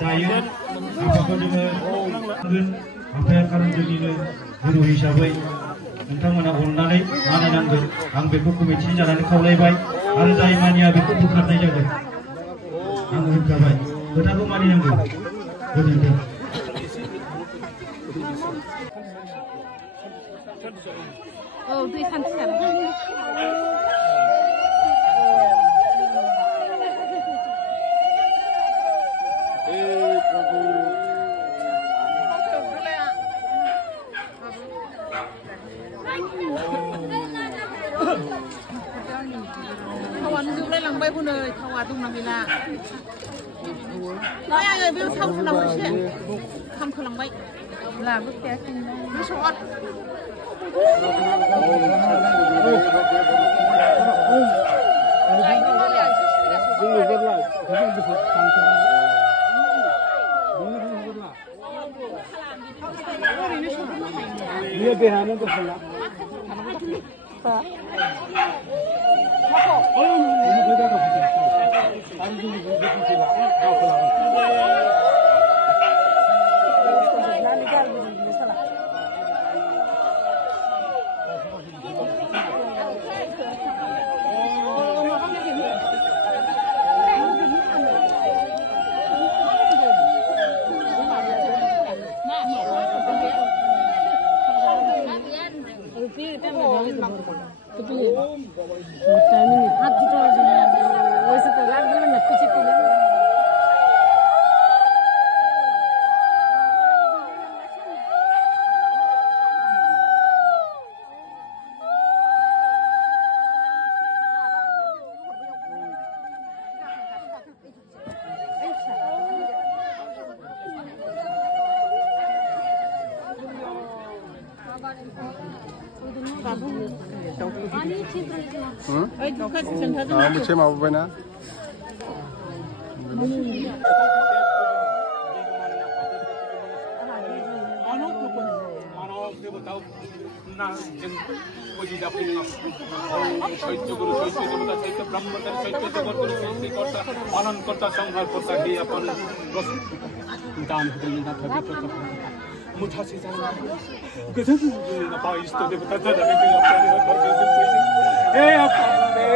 जायो आफाखौ जोङो ओमफ्राय खारन जोंनिनो गुरु हिसाबै नोंथांमोना अननानै मानिनांगोन आं बेखौ कमिटि जानानै खावलायबाय आरो जाय मानिया बेखौ बोखारनाय जागोन आं होनखाबाय खोथाखौ मानिनांगौ गोजोनथों औ दै सानथि जाबाय नै थावा दंना गैला नै आङो बेयाव थाव फुनांगौ एसे खामखोलांबाय लाबोखायाखै बे सट Dia behana tu salah. Oh, ini beda kan? Hari ini beda kan? Kau pulang. मुझे माबा ना मुझे गजब ना पाइस तो दे बता दे कि अपने घर के ए अपने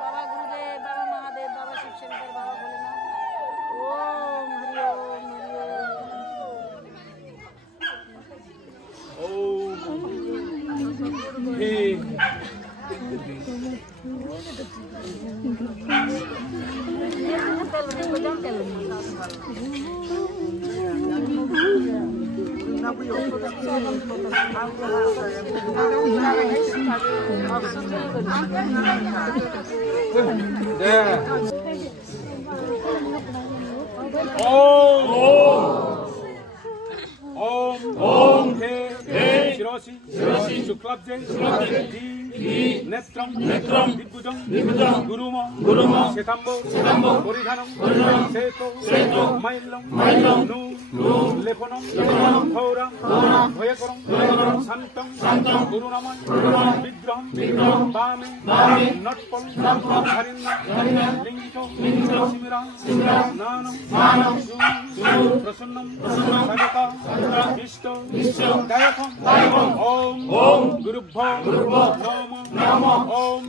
बाबा गुरुदेव बाबा महादेव बाबा शिव शंकर बाबा भोलेनाथ ओम हरि ओम ओम शिरोसी शुक्लाब्जे नेत्रम दिग्भुजं गुरुमा शेताम्बो परिधानं सेतो माइलं नु लेखनं थौरं भयकरं शान्तं गुरुनामं विग्रहं वामे नटपल हरिन्न लिंगितो शिमिरां नानं प्रसन्नं सगता इष्ट दायकं ओम गुरुभ्यो नमः ओम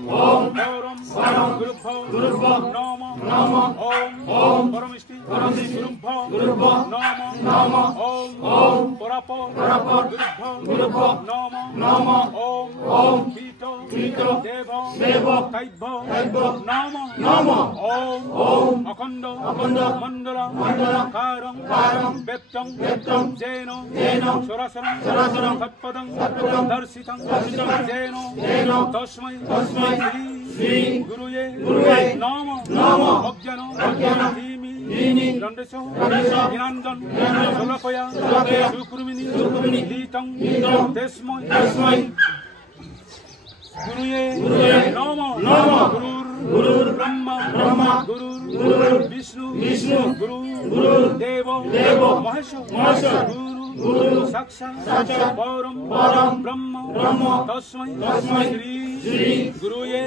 गुरुभ्यो नमः ओम परमेष्टि गुरुभ्यो नमः ओम परापो गुरुभ्यो नमः ओम पीठो देव कैभ्यो नमः ओम अखंड मंडल कारं व्यक्तं जेनो सरासरं तत्पदं दर्शितं जेनो तस्मै श्री गुरुये नमः अज्ञानो धीमि दंडेशो ज्ञानजन सोलपया सुकुर्मिनी लीतं तस्मै गुरुये नमः गुरुर् ब्रह्मा गुरुर् विष्णु गुरुदेव महेश्वर गुरु साक्षात् परम ब्रह्म तस्मै श्री गुरुये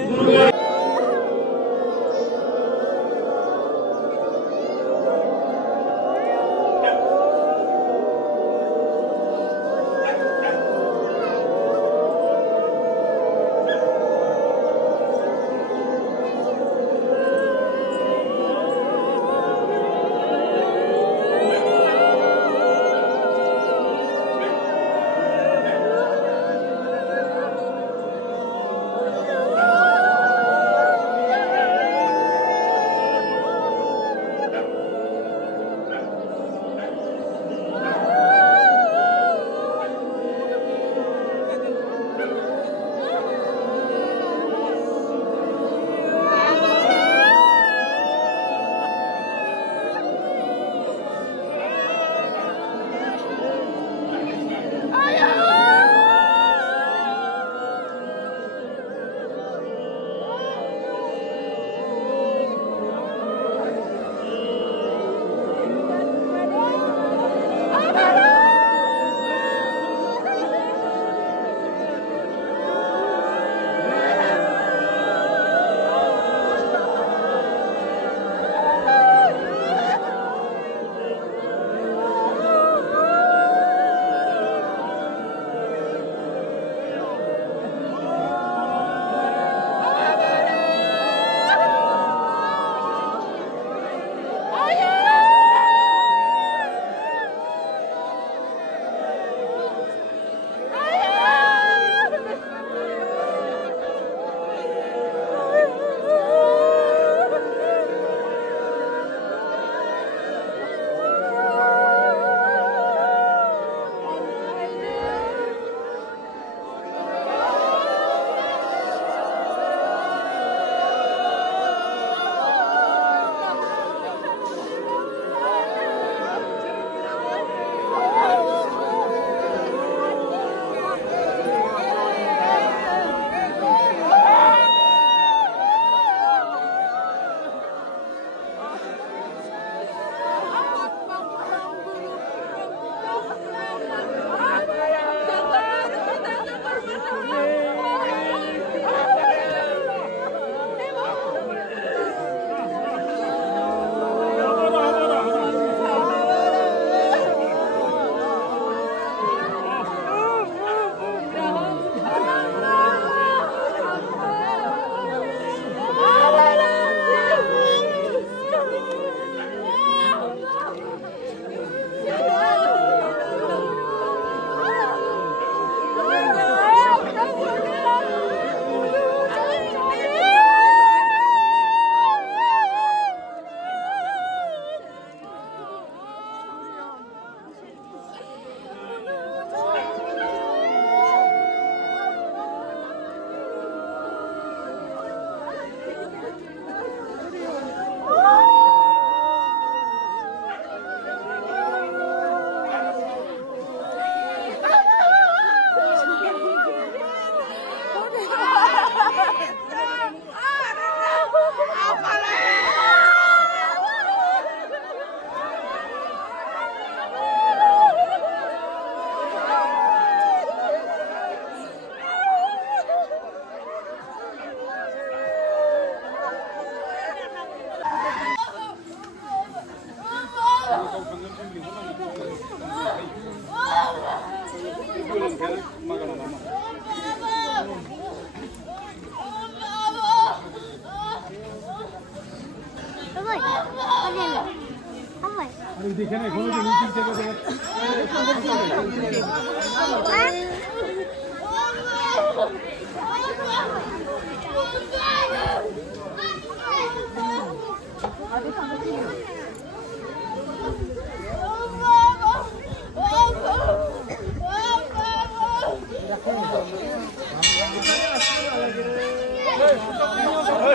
দেখে না কোনো মিটিং থেকে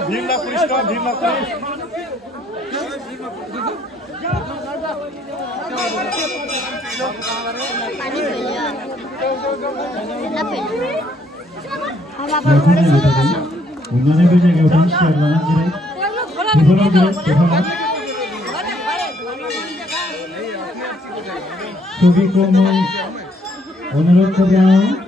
भीम ना पुलिस का भीम ना पुलिस उन्होंने भी जगह उठान शेयर बना जिरे सभी को मैं अनुरोध कर रहा हूँ